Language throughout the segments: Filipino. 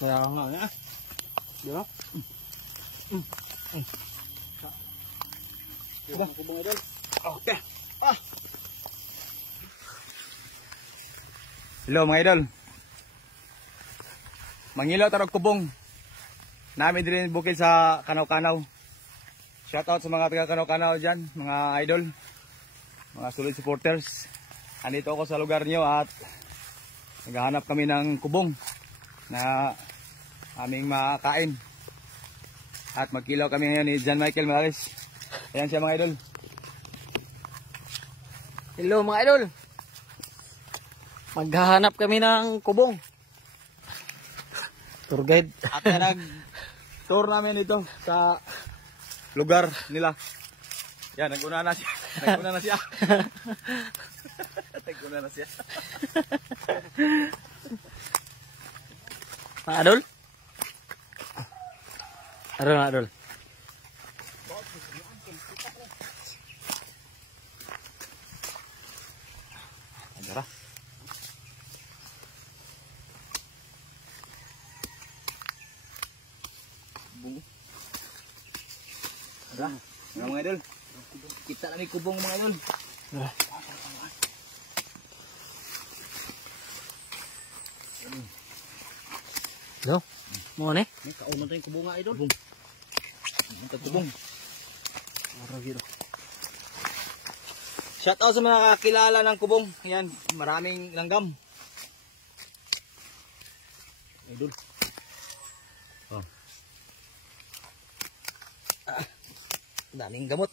Kaya nga nga. Di ba? Diba? Kubong idol. Okay. Hello mga idol. Mangilaw tarog kubong. Namin din bukid sa Kanaw-Kanaw. Shoutout sa mga taga Kanaw-Kanaw dyan, mga idol, mga solid supporters. Andito ako sa lugar niyo at naghahanap kami ng kubong na aming makakain. At magkilaw kami ngayon ni John Michael Morales. Ayan siya mga idol. Hello mga idol. Maghahanap kami ng kubong. Tour guide. At nag-tour namin ito sa lugar nila. Yan, nag-una na siya. Nag-una na siya. Nag-una na siya. Mga idol? Ano mga idol? Andara. Bungo. Ada, mga idol. Kita na may kubong mga idol. Hello? Mo ni? May kauman tayong kubong nga idol. Kubong. Kubong. Maragiro. Shout out sa mga kakilala ng kubong. Ayan, maraming langgam. Idol. Oh. Daming gamot.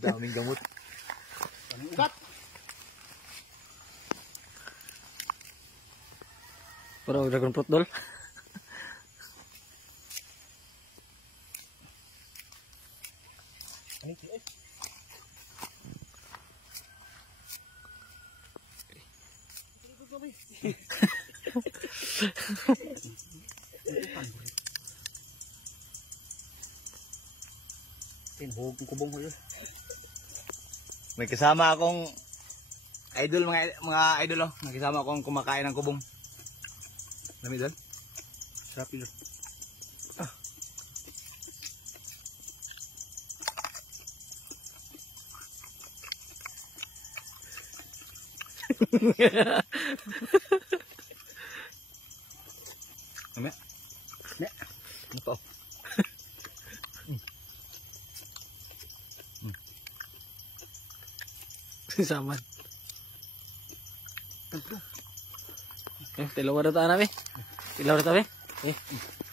Daming gamot. Daming ugat. Pero dragon fruit dol. Tinhog ng kubong ko yun. May kasama akong idol, mga idol oh. May kasama akong kumakain ng kubong. Lami doon? Sarap yun. Lami? Ne? Ano pa oh? Saman. Tilaw na tayo namin. Tilaw na tayo.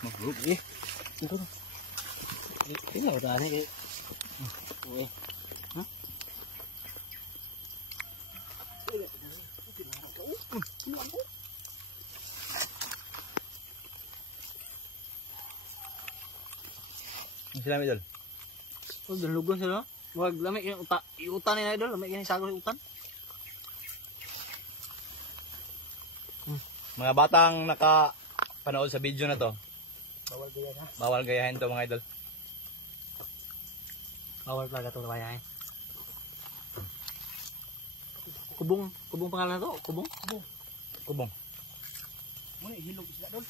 Maglub. Tilaw na tayo namin. Ang sila may dol? Oh, dalugon sila. Wag lamig yung utan ni idol, lamig yung sago yung utan. Mga batang nakapanood sa video na to, Bawal gayan ha. bawal gayahin to mga idol. Bawal talaga to gayahin. Kubong pangalan na to, kubong. Kubong. Muna hilog isda dol.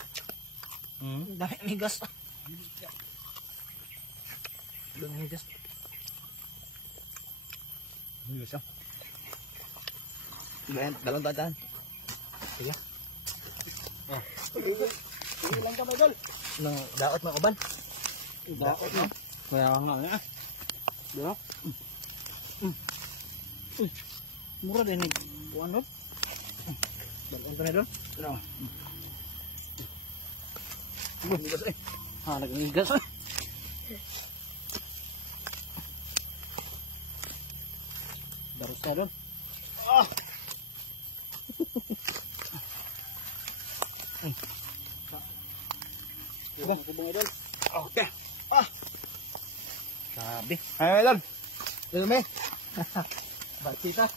Mm. Dami migas. Dami migas. Hindi siya. Dalawang tataan. Sige. Oh. Hindi lang ka idol. Nang daot ng uban. Daot na. Kaya nga nga. Diba? Mura din ni kuan dol. Dalawang ka na dol. Ano? Migas eh. Ha, nagmigas eh. Darus na dol. Kubong idol. Okay. Sabi. Ay idol. Dumi. Batita.